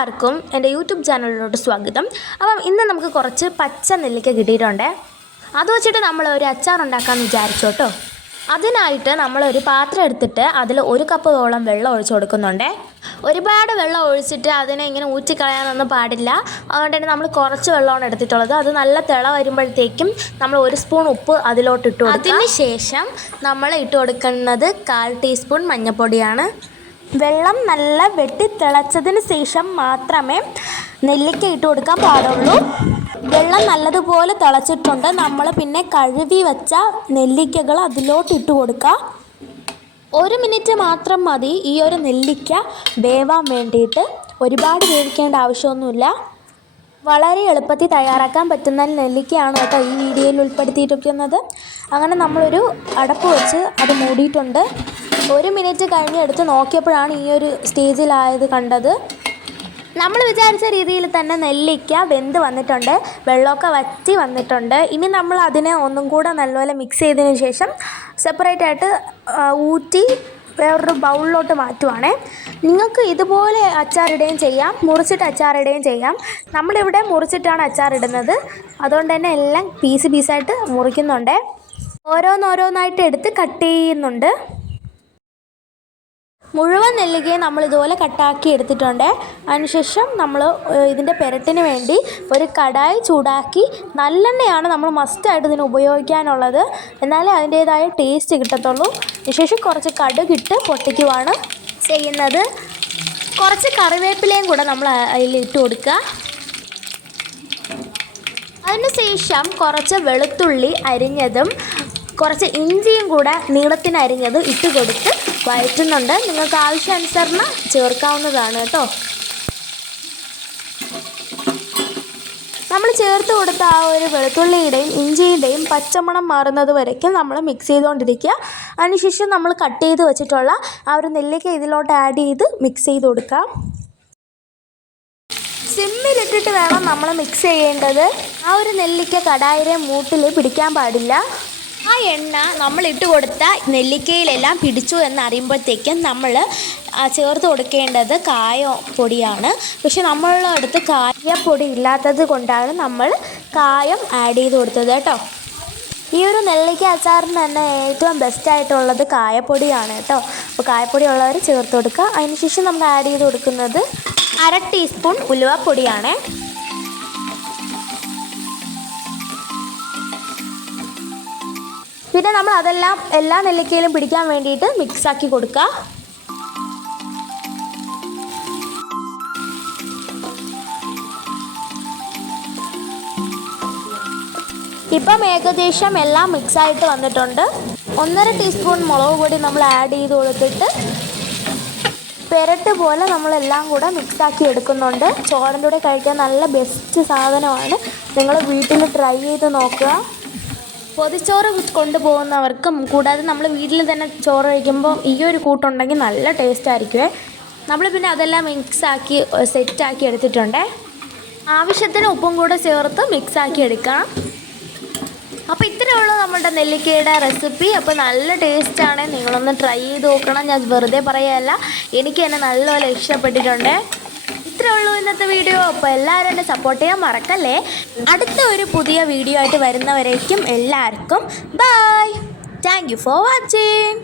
എല്ലാവർക്കും എന്റെ യൂട്യൂബ് ചാനലിലോട്ട് സ്വാഗതം. അപ്പം ഇന്ന് നമുക്ക് കുറച്ച് പച്ച നെല്ലിക്ക കിട്ടിയിട്ടുണ്ട്. അത് വെച്ചിട്ട് നമ്മൾ ഒരു അച്ചാർ ഉണ്ടാക്കാമെന്ന് വിചാരിച്ചു കേട്ടോ. അതിനായിട്ട് നമ്മളൊരു പാത്രം എടുത്തിട്ട് അതിൽ ഒരു കപ്പോളം വെള്ളം ഒഴിച്ച് കൊടുക്കുന്നുണ്ട്. ഒരുപാട് വെള്ളം ഒഴിച്ചിട്ട് അതിനെ ഇങ്ങനെ ഊറ്റിക്കളയാനൊന്നും പാടില്ല. അതുകൊണ്ട് തന്നെ നമ്മൾ കുറച്ച് വെള്ളമാണ് എടുത്തിട്ടുള്ളത്. അത് നല്ല തിള വരുമ്പോഴത്തേക്കും നമ്മൾ ഒരു സ്പൂൺ ഉപ്പ് അതിലോട്ട് ഇട്ട് കൊടുക്കും അതിന് ശേഷം നമ്മൾ ഇട്ട് കൊടുക്കുന്നത് കാൽ ടീസ്പൂൺ മഞ്ഞൾപ്പൊടിയാണ്. വെള്ളം നല്ല വെട്ടി തിളച്ചതിന് ശേഷം മാത്രമേ നെല്ലിക്ക ഇട്ട് കൊടുക്കാൻ പാടുള്ളൂ. വെള്ളം നല്ലതുപോലെ തിളച്ചിട്ടുണ്ട്. നമ്മൾ പിന്നെ കഴുകി വെച്ച നെല്ലിക്കകൾ അതിലോട്ട് ഇട്ട് കൊടുക്കുക ഒരു മിനിറ്റ് മാത്രം മതി ഈ ഒരു നെല്ലിക്ക വേവാൻ വേണ്ടിയിട്ട്. ഒരുപാട് വേവിക്കേണ്ട ആവശ്യമൊന്നുമില്ല. വളരെ എളുപ്പത്തിൽ തയ്യാറാക്കാൻ പറ്റുന്ന നെല്ലിക്കയാണ് കേട്ടോ ഈ വീഡിയോയിൽ ഉൾപ്പെടുത്തിയിരിക്കുന്നത് അങ്ങനെ നമ്മളൊരു അടപ്പ് വെച്ച് അത് മൂടിയിട്ടുണ്ട്. ഒരു മിനിറ്റ് കഴിഞ്ഞ് എടുത്ത് നോക്കിയപ്പോഴാണ് ഈ ഒരു സ്റ്റേജിലായത് കണ്ടത്. നമ്മൾ വിചാരിച്ച രീതിയിൽ തന്നെ നെല്ലിക്ക വെന്ത് വന്നിട്ടുണ്ട് വെള്ളമൊക്കെ വറ്റി വന്നിട്ടുണ്ട്. ഇനി നമ്മൾ അതിനെ ഒന്നും കൂടെ നല്ലപോലെ മിക്സ് ചെയ്തതിന് ശേഷം സെപ്പറേറ്റ് ആയിട്ട് ഊറ്റി വേറൊരു ബൗളിലോട്ട് മാറ്റുവാണേ. നിങ്ങൾക്ക് ഇതുപോലെ അച്ചാറിടുകയും ചെയ്യാം. മുറിച്ചിട്ട് അച്ചാറിടുകയും ചെയ്യാം. നമ്മളിവിടെ മുറിച്ചിട്ടാണ് അച്ചാറിടുന്നത്. അതുകൊണ്ട് തന്നെ എല്ലാം പീസ് പീസായിട്ട് മുറിക്കുന്നുണ്ട്. ഓരോന്നോരോന്നായിട്ട് എടുത്ത് കട്ട് ചെയ്യുന്നുണ്ട്. മുഴുവൻ നെല്ലിക്കയും നമ്മൾ ഇതുപോലെ കട്ടാക്കി എടുത്തിട്ടുണ്ട്. അതിനുശേഷം നമ്മൾ ഇതിന്റെ പെരട്ടിന് വേണ്ടി ഒരു കടായി ചൂടാക്കി നല്ലെണ്ണയാണ് നമ്മൾ മസ്റ്റായിട്ട് ഇതിന് ഉപയോഗിക്കാനുള്ളത്. എന്നാലേ അതിന്റേതായ ടേസ്റ്റ് കിട്ടത്തുള്ളൂ. അതിനുശേഷം കുറച്ച് കടുകിട്ട് പൊട്ടിക്കുവാണ് ചെയ്യുന്നത്. കുറച്ച് കറിവേപ്പിലയും കൂടെ നമ്മൾ അതിൽ ഇട്ട് കൊടുക്കുക. അതിനുശേഷം കുറച്ച് വെളുത്തുള്ളി അരിഞ്ഞതും കുറച്ച് ഇഞ്ചിയും കൂടെ നീളത്തിന് അരിഞ്ഞതും ഇട്ട് കൊടുത്ത് വഴറ്റുന്നുണ്ട് നിങ്ങൾക്ക് ആവശ്യാനുസരണം ചേർക്കാവുന്നതാണ് കേട്ടോ. നമ്മൾ ചേർത്ത് കൊടുത്ത ആ ഒരു വെളുത്തുള്ളിയുടെയും ഇഞ്ചിയുടെയും പച്ചമണം മാറുന്നത് വരയ്ക്കും. നമ്മൾ മിക്സ് ചെയ്തുകൊണ്ടിരിക്കുക. അതിനുശേഷം നമ്മൾ കട്ട് ചെയ്ത് വെച്ചിട്ടുള്ള ആ ഒരു നെല്ലിക്ക ഇതിലോട്ട് ആഡ് ചെയ്ത് മിക്സ് ചെയ്ത് കൊടുക്കാം. സിമ്മിലിട്ടിട്ട് വേണം നമ്മൾ മിക്സ് ചെയ്യേണ്ടത്. ആ ഒരു നെല്ലിക്ക കടായിരെ മൂട്ടിൽ പിടിക്കാൻ പാടില്ല. ആ എണ്ണ നമ്മൾ ഇട്ട് കൊടുത്ത നെല്ലിക്കയിലെല്ലാം പിടിച്ചു എന്നറിയുമ്പോഴത്തേക്കും നമ്മൾ ചേർത്ത് കൊടുക്കേണ്ടത് കായ പൊടിയാണ്. പക്ഷെ നമ്മളുടെ അടുത്ത് കായപ്പൊടി ഇല്ലാത്തത് കൊണ്ടാണ് നമ്മൾ കായം ആഡ് ചെയ്ത് കൊടുത്തത് കേട്ടോ. ഈ ഒരു നെല്ലിക്ക അച്ചാറിന് തന്നെ ഏറ്റവും ബെസ്റ്റായിട്ടുള്ളത് കായപ്പൊടിയാണ് കേട്ടോ. അപ്പോൾ കായപ്പൊടി ഉള്ളവർ ചേർത്ത് കൊടുക്കുക. അതിനുശേഷം നമ്മൾ ആഡ് ചെയ്ത് കൊടുക്കുന്നത് അര ടീസ്പൂൺ ഉലുവപ്പൊടിയാണ് പിന്നെ നമ്മൾ അതെല്ലാം എല്ലാ നെല്ലിക്കയിലും പിടിക്കാൻ വേണ്ടിയിട്ട് മിക്സ് ആക്കി കൊടുക്കുക. ഇപ്പം ഏകദേശം എല്ലാം മിക്സ് ആയിട്ട് വന്നിട്ടുണ്ട്. ഒന്നര ടീസ്പൂൺ മുളക് പൊടി നമ്മൾ ആഡ് ചെയ്ത് കൊടുത്തിട്ട് പെരട്ട് പോലെ നമ്മളെല്ലാം കൂടെ മിക്സാക്കി എടുക്കുന്നുണ്ട്. ചോറിന്റെ കൂടെ കഴിക്കാൻ നല്ല ബെസ്റ്റ് സാധനമാണ്. നിങ്ങൾ വീട്ടിൽ ട്രൈ ചെയ്ത് നോക്കുക. പൊതിച്ചോറ് കൊണ്ടുപോകുന്നവർക്കും കൂടാതെ നമ്മൾ വീട്ടിൽ തന്നെ ചോറ് കഴിക്കുമ്പോൾ ഈ ഒരു കൂട്ടുണ്ടെങ്കിൽ നല്ല ടേസ്റ്റ് ആയിരിക്കുമേ നമ്മൾ പിന്നെ അതെല്ലാം മിക്സാക്കി സെറ്റാക്കി എടുത്തിട്ടുണ്ട്. ആവശ്യത്തിന് ഉപ്പും കൂടെ ചേർത്ത് മിക്സാക്കി എടുക്കാം അപ്പോൾ ഇത്രയേ ഉള്ളൂ നമ്മുടെ നെല്ലിക്കയുടെ റെസിപ്പി അപ്പോൾ നല്ല ടേസ്റ്റാണ് നിങ്ങളൊന്ന് ട്രൈ ചെയ്ത് നോക്കണം. ഞാൻ വെറുതെ പറയുകയല്ല. എനിക്ക് തന്നെ നല്ലപോലെ ഇഷ്ടപ്പെട്ടിട്ടുണ്ട്. ഇത്രയേ ഉള്ളൂ ഇന്നത്തെ വീഡിയോ. അപ്പോൾ എല്ലാവരും എന്നെ സപ്പോർട്ട് ചെയ്യാൻ മറക്കല്ലേ? അടുത്ത ഒരു പുതിയ വീഡിയോ ആയിട്ട് വരുന്നവരേക്കും എല്ലാവർക്കും bye thank you for watching